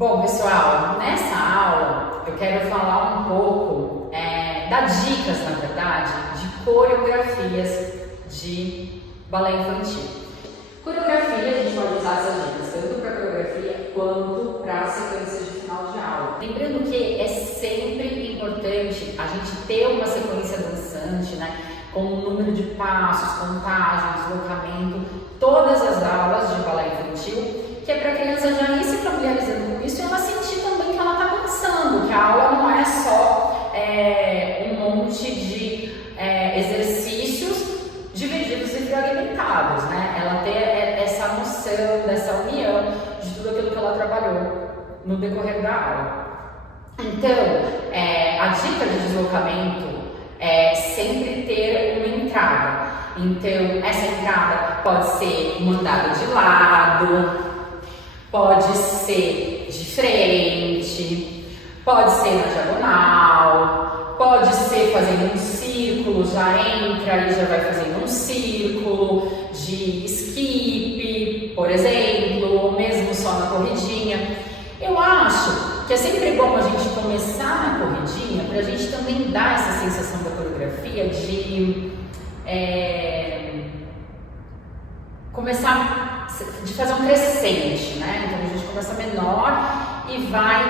Bom, pessoal, nessa aula eu quero falar um pouco, dar dicas, na verdade, de coreografias de balé infantil. Coreografia, a gente pode usar essas dicas tanto para coreografia quanto para sequências de final de aula. Lembrando que é sempre importante a gente ter uma sequência dançante, né? Com o número de passos, contagem, deslocamento, todas as aulas de balé infantil, que é para a criança já ir se familiarizando com isso e ela sentir também que ela está dançando, que a aula não é só um monte de exercícios divididos e fragmentados, né? Ela ter essa noção, dessa união de tudo aquilo que ela trabalhou no decorrer da aula. Então, a dica de deslocamento é sempre ter uma entrada. Então, essa entrada pode ser mandada de lado, pode ser de frente, pode ser na diagonal, pode ser fazendo um círculo, já entra e já vai fazendo um círculo de skip, por exemplo, ou mesmo só na corridinha. Eu acho que é sempre bom a gente começar na corridinha para a gente também dar essa sensação da coreografia de começar, de fazer um crescente, né? Então a gente começa menor e vai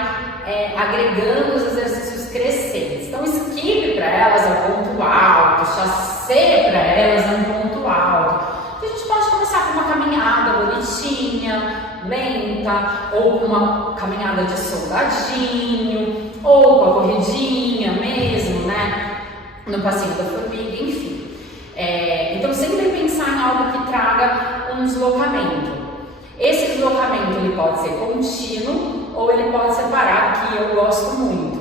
agregando os exercícios crescentes. Então skip para elas é um ponto alto, chassé para elas é um ponto alto. Então a gente pode começar com uma caminhada bonitinha, lenta, ou com uma caminhada de soldadinho, ou com a corridinha mesmo, né? No passinho da formiga, enfim. Então sempre pensar em algo que traga um deslocamento. Esse deslocamento ele pode ser contínuo ou ele pode ser parado, que eu gosto muito.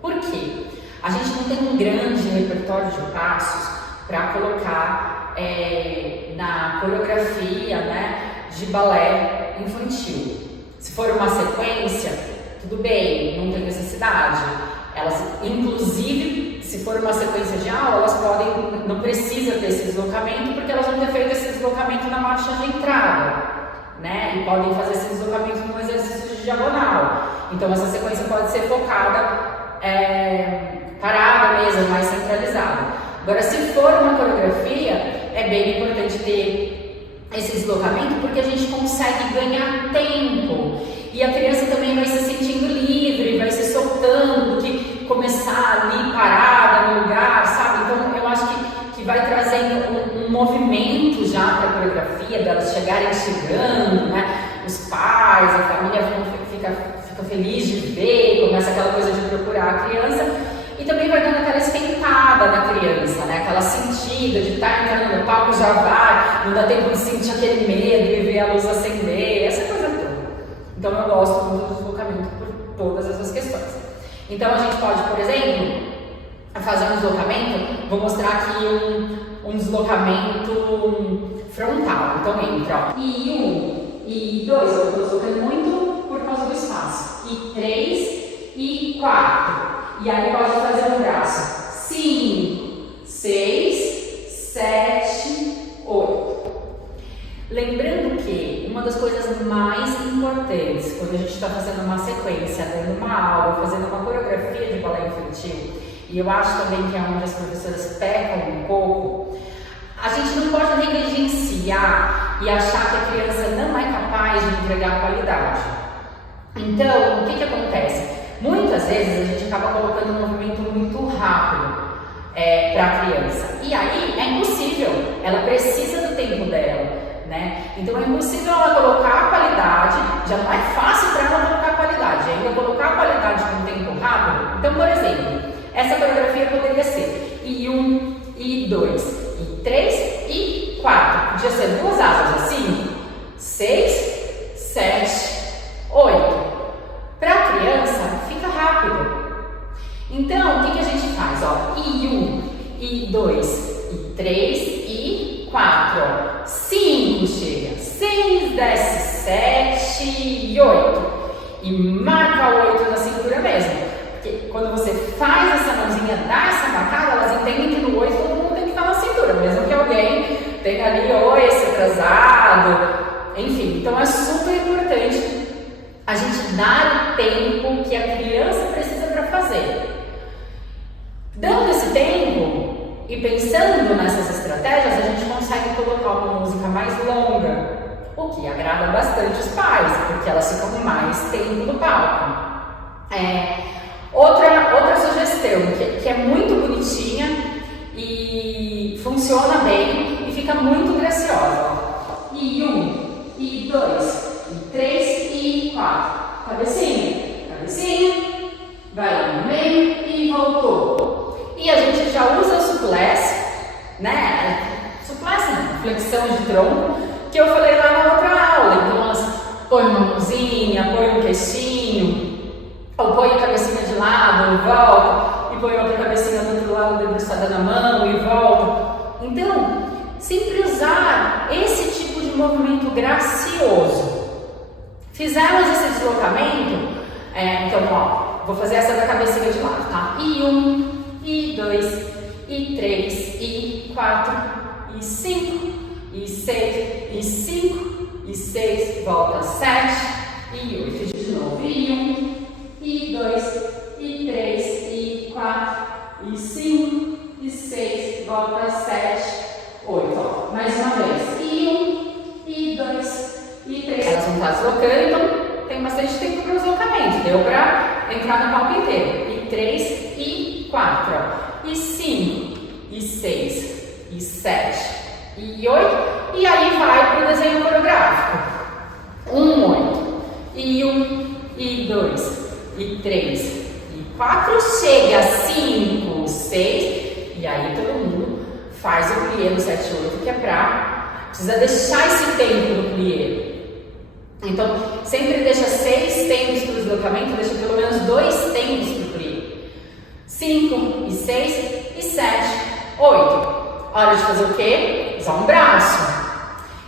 Por quê? A gente não tem um grande repertório de passos para colocar na coreografia, né, de balé infantil. Se for uma sequência, tudo bem, não tem necessidade. Elas, inclusive, se for uma sequência de aula, elas podem, não precisa ter esse deslocamento, porque elas vão ter feito esse deslocamento na marcha de entrada, né? E podem fazer esse deslocamento no exercício de diagonal. Então, essa sequência pode ser focada, parada mesmo, mais centralizada. Agora, se for uma coreografia, é bem importante ter esse deslocamento, porque a gente consegue ganhar tempo. E a criança também vai se sentindo livre, vai se soltando do que começar ali parada no lugar, sabe? Então eu acho que vai trazendo um movimento já para a coreografia, delas chegarem chegando, né? Os pais, a família fica feliz de ver, começa aquela coisa de procurar a criança e também vai dando aquela esquentada na criança, né? Aquela sentida de estar entrando no palco, já vai, não dá tempo de sentir aquele medo e ver a luz acender, essa coisa toda. Então eu gosto muito do deslocamento por todas essas questões. Então a gente pode, por exemplo, fazer um deslocamento, vou mostrar aqui um deslocamento frontal. Então entra, ó, I1, I2, eu estou deslocando muito por causa do espaço, I3, I4, e aí pode fazer um braço, 5, 6, 7, 8. Lembrando que uma das coisas mais importantes quando a gente está fazendo uma sequência, dando uma aula, fazendo uma coreografia de balé infantil, e eu acho também que é onde as professoras pecam um pouco, a gente não pode negligenciar e achar que a criança não é capaz de entregar qualidade. Então, o que acontece? Muitas vezes a gente acaba colocando um movimento muito rápido para a criança, e aí é impossível, ela precisa do tempo dela. Né? Então é impossível ela colocar a qualidade, já não é fácil para ela colocar a qualidade, ainda colocar a qualidade num tempo rápido. Então, por exemplo, essa coreografia poderia ser I1, I2, I3, I4. Podia ser duas asas assim, 6, 7, 8. Para a criança, fica rápido. Então, o que a gente faz? Ó, I1, I2, I3, I4. 5 chega, 6, desce, 7 e 8. E marca o 8 na cintura mesmo. Porque quando você faz essa mãozinha, dá essa marcada, elas entendem que no 8 todo mundo tem que estar na cintura, mesmo que alguém tenha ali esse atrasado, enfim. Então é super importante a gente dar tempo que a criança precisa para fazer. Dando esse tempo e pensando nessas estratégias, a gente consegue colocar uma música mais longa, o que agrada bastante os pais, porque elas ficam mais tempo no palco. Outra sugestão que é muito bonitinha e funciona bem e fica muito graciosa. E 1, e 2, e 3, e 4. Cabecinha, cabecinha, vai lá no meio e voltou. E a gente já usa o suplesse, né? Suplesse não, flexão de tronco, que eu falei lá na outra aula. Então elas põem uma mãozinha, põem um queixinho, ou põe a cabecinha de lado e volta, e põe outra cabecinha do outro lado debruçada na mão e volta. Então, sempre usar esse tipo de movimento gracioso. Fizemos esse deslocamento, então ó, vou fazer essa da cabecinha de lado, tá? E 1, e 2, e 3, e 4, e 5, e 6, e 5, e 6, volta 7, e 8 de novo, e 1, e 2, e 3, e 4, e 5, e 6, volta 7, 8, ó, mais uma vez, e 1, e 2, e 3. Elas vão estar deslocando, então tem bastante tempo para o deslocamento, deu para entrar no palco inteiro. E 3, e 4, ó, e 5, e 6, e 7, e 8, e aí vai para o desenho coreográfico. 8, e 1, e 2, e 3, e 4, chega a 5, 6, e aí todo mundo faz o plié no 7, 8, que é precisa deixar esse tempo no plié. Então, sempre deixa 6 tempos para o deslocamento, deixa pelo menos 2 tempos para o plié. 5, e 6, e 7, 8. Hora de fazer o quê? Usar um braço.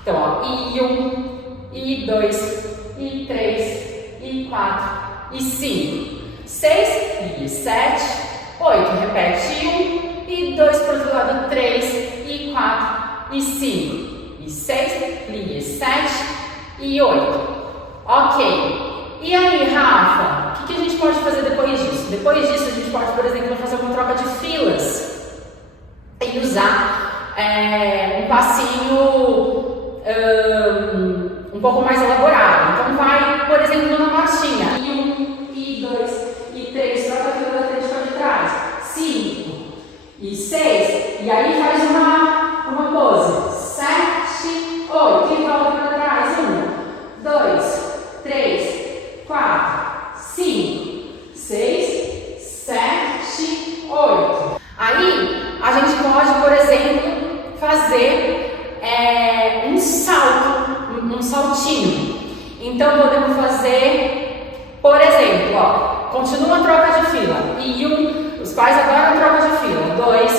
Então, ó, e 1, e 2, e 3, e 4, e 5, 6, e 7, 8. Repete 1, e 2 para o outro lado, 3, e 4, e 5, e 6, plié 7, e 8. Ok. E aí, Rafa, o que a gente pode fazer depois disso? Depois disso, a gente pode, por exemplo, fazer uma troca de filas e usar um passinho um pouco mais elaborado. Então, vai, por exemplo, na marchinha. E 1, e 2, e 3, troca a fila da frente para de trás. 5, e 6, e aí faz uma pose. 7, 8, e volta para trás. 1, 2, 3, 4, 5, 6, 7, 8. Aí, a gente pode, por exemplo, fazer um saltinho. Então, podemos fazer, por exemplo, ó, continua a troca de fila. E os pais agora troca de fila. 2,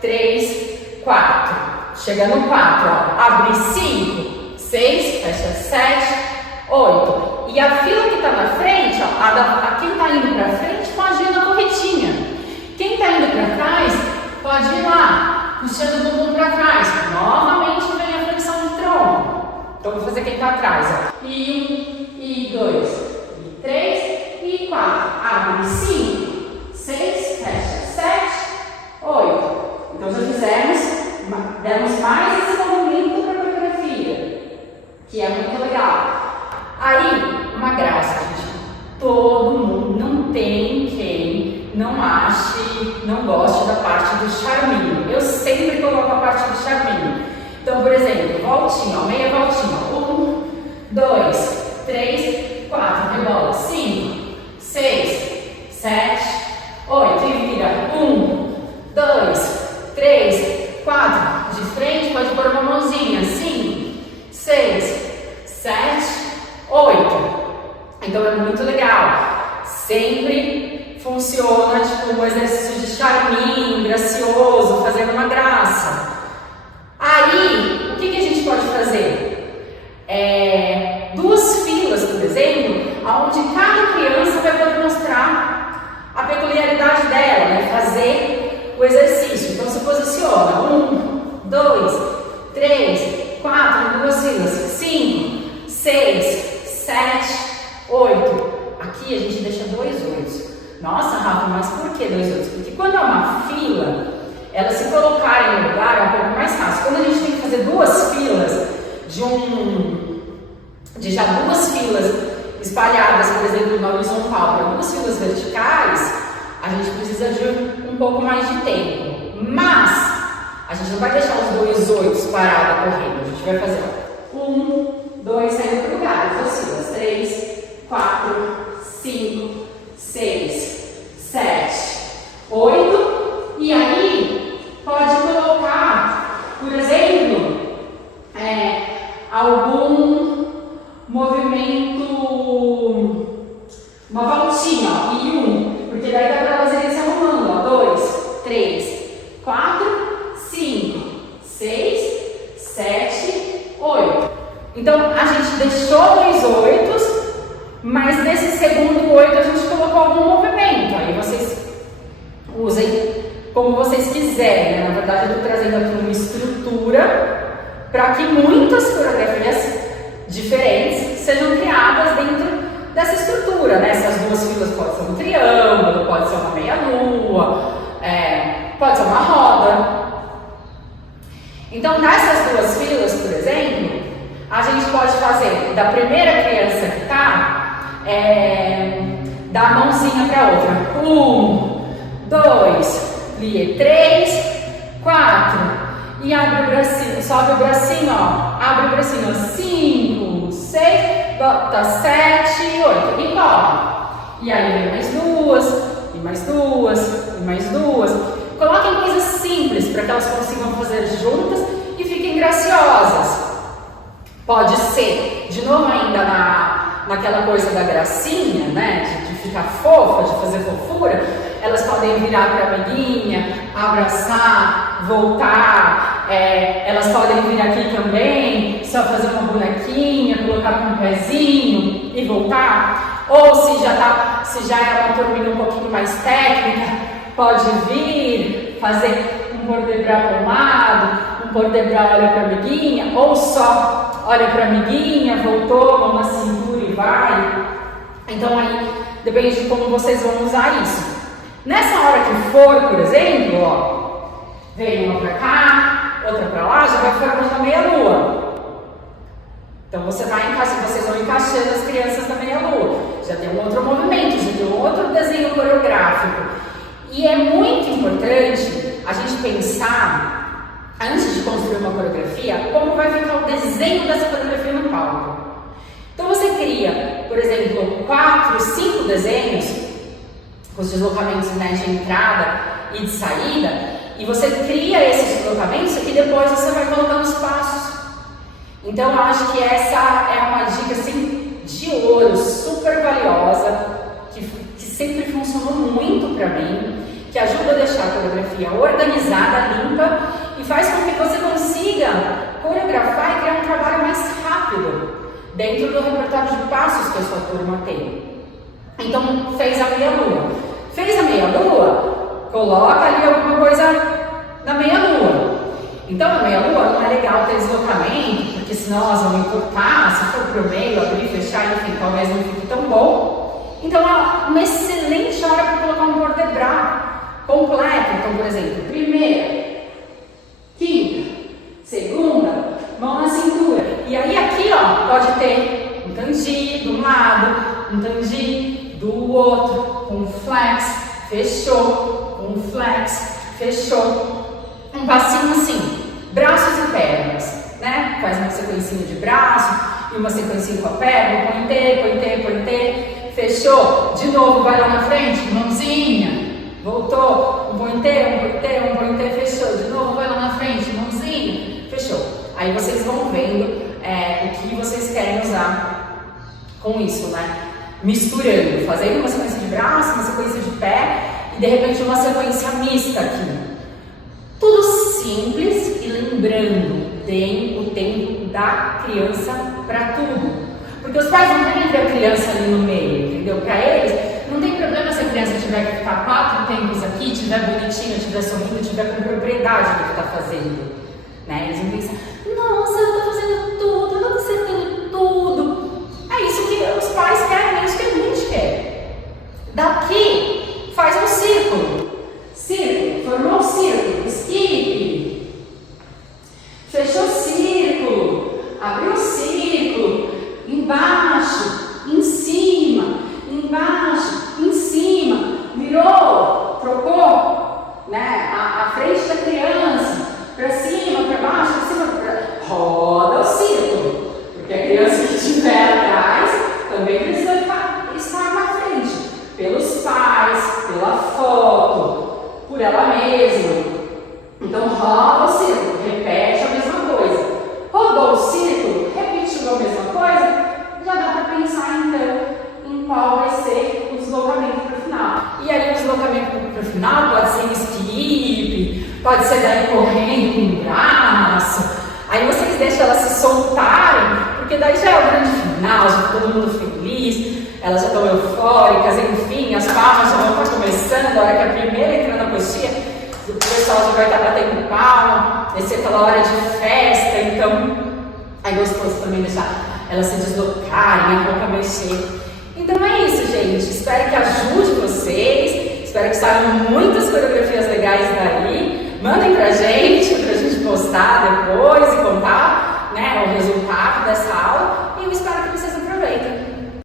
3, 4. Chega no 4, ó, abre 5, 6, fecha 7, 8. E a fila que está na frente, ó, quem está indo para frente pode ir na corretinha. Quem está indo para trás pode ir lá, puxando o bumbum para trás. Novamente vem a flexão de tronco. Então vou fazer quem está atrás. Ó. E 1, e 2, e 3, e 4. Abre 5, 6, fecha 7, 8. Então já demos mais esse movimento para a coreografia, que é muito legal. Aí, uma graça, gente. Todo mundo, não tem quem não ache, não goste da parte do charminho. Eu sempre coloco a parte do charminho. Então, por exemplo, voltinha, meia voltinha. 1, 2, 3, 4, rebola. 5, 6, 7, 8. E vira. 1, 2, 3, 4. De frente, pode pôr uma mãozinha. 5, 6, 7, 8. Então é muito legal. Sempre funciona tipo um exercício de charminho, gracioso, fazendo uma graça. Aí, o que a gente pode fazer? 2 filas, por exemplo, onde cada criança vai poder mostrar a peculiaridade dela, né? Fazer o exercício. Então se posiciona. 1, 2, 3, 4, 2 filas. 5, 6, 7, 8. Aqui a elas se colocarem no lugar é um pouco mais fácil. Quando a gente tem que fazer duas filas de já duas filas espalhadas, por exemplo, na horizontal, para duas filas verticais, a gente precisa de um pouco mais de tempo. Mas a gente não vai deixar os dois 8 parados correndo. A gente vai fazer 1, 2, saindo para o lugar. Duas filas. 3, 4, 5, 6, 7, 8. E aí, pode colocar, por exemplo, algum movimento, uma voltinha, ó, e 1, porque daí dá para fazer se arrumando, ó, 2, 3, 4, 5, 6, 7, 8. Então, a gente deixou 2 8, mas nesse segundo 8 a gente colocou algum movimento. Aí vocês usem como vocês quiserem, né? Na verdade, eu estou trazendo aqui uma estrutura para que muitas coreografias diferentes sejam criadas dentro dessa estrutura, né? Essas duas filas podem ser um triângulo, pode ser uma meia-lua, pode ser uma roda. Então, nessas duas filas, por exemplo, a gente pode fazer da primeira criança que está, da mãozinha para a outra. 1, 2, plie 3, 4, e abre o bracinho, sobe o bracinho, ó, abre o bracinho, ó, 5, 6, bota 7, 8, e corre. E aí vem mais duas, e mais duas, e mais duas. Coloquem coisas simples para que elas consigam fazer juntas e fiquem graciosas. Pode ser, de novo ainda naquela coisa da gracinha, né, de ficar fofa, de fazer fofura, elas podem virar para a amiguinha, abraçar, voltar, elas podem vir aqui também, só fazer uma bonequinha, colocar com um pezinho e voltar. Ou se já é uma turminha um pouquinho mais técnica, pode vir, fazer um bordebra para um lado, um bordebra olha para a amiguinha, ou só olha para a amiguinha, voltou, mão na cintura e vai. Então aí depende de como vocês vão usar isso. Nessa hora que for, por exemplo, ó, vem uma para cá, outra para lá, já vai formando a meia-lua. Então vocês vão encaixando as crianças na meia-lua. Já tem um outro movimento, já tem um outro desenho coreográfico. E é muito importante a gente pensar, antes de construir uma coreografia, como vai ficar o desenho dessa coreografia no palco. Então você cria, por exemplo, 4, 5 desenhos, com os deslocamentos, né, de entrada e de saída, e você cria esses deslocamentos e depois você vai colocando os passos. Então eu acho que essa é uma dica assim, de ouro, super valiosa, que sempre funcionou muito para mim, que ajuda a deixar a coreografia organizada, limpa e faz com que você consiga coreografar e criar um trabalho mais rápido dentro do repertório de passos que a sua turma tem. Então, fez a meia-lua. Fez a meia-lua, coloca ali alguma coisa na meia-lua. Então, a meia-lua não é legal ter deslocamento, porque senão elas vão encurtar, se for pro meio, abrir, fechar, enfim, talvez não fique tão bom. Então, é uma excelente hora para colocar um bordebra completo. Então, por exemplo, primeira, quinta, segunda, mão na cintura. E aí aqui, ó, pode ter um tandi de um lado, um tandi do outro, um flex, fechou, um flex, fechou. Um passinho assim, braços e pernas, né? Faz uma sequencinha de braço e uma sequencinha com a perna, pointe, fechou. De novo, vai lá na frente, mãozinha. Voltou, um pointe, fechou. De novo, vai lá na frente, mãozinha, fechou. Aí vocês vão vendo o que vocês querem usar com isso, né? Misturando, fazendo uma sequência de braço, uma sequência de pé e de repente uma sequência mista aqui. Tudo simples e lembrando, deem o tempo da criança para tudo. Porque os pais não querem ver a criança ali no meio, entendeu? Para eles, não tem problema se a criança tiver que ficar 4 tempos aqui, tiver bonitinha, tiver sorrindo, tiver com propriedade do que está fazendo. Né? Eles vão pensar, nossa, ela está fazendo tudo, ela está acertando tudo. É isso que os pais querem, é isso que a gente quer. Daqui, faz um círculo. Círculo, formou um círculo, esquiva. Roda o círculo, repete a mesma coisa. Rodou o círculo, repetiu a mesma coisa, já dá para pensar então em qual vai ser o deslocamento para o final. E aí o deslocamento para o final pode ser em skip, pode ser daí correndo com o braço. Aí vocês deixam elas se soltarem, porque daí já é o grande final, já está todo mundo feliz, elas já estão eufóricas, enfim, as palmas já vão estar começando, a hora que a primeira entra na coxinha, o pessoal já vai estar batendo palma, vai ser aquela hora de festa, então é gostoso também deixar elas se deslocarem, a boca mexer. Então é isso, gente. Espero que ajude vocês, espero que saiam muitas coreografias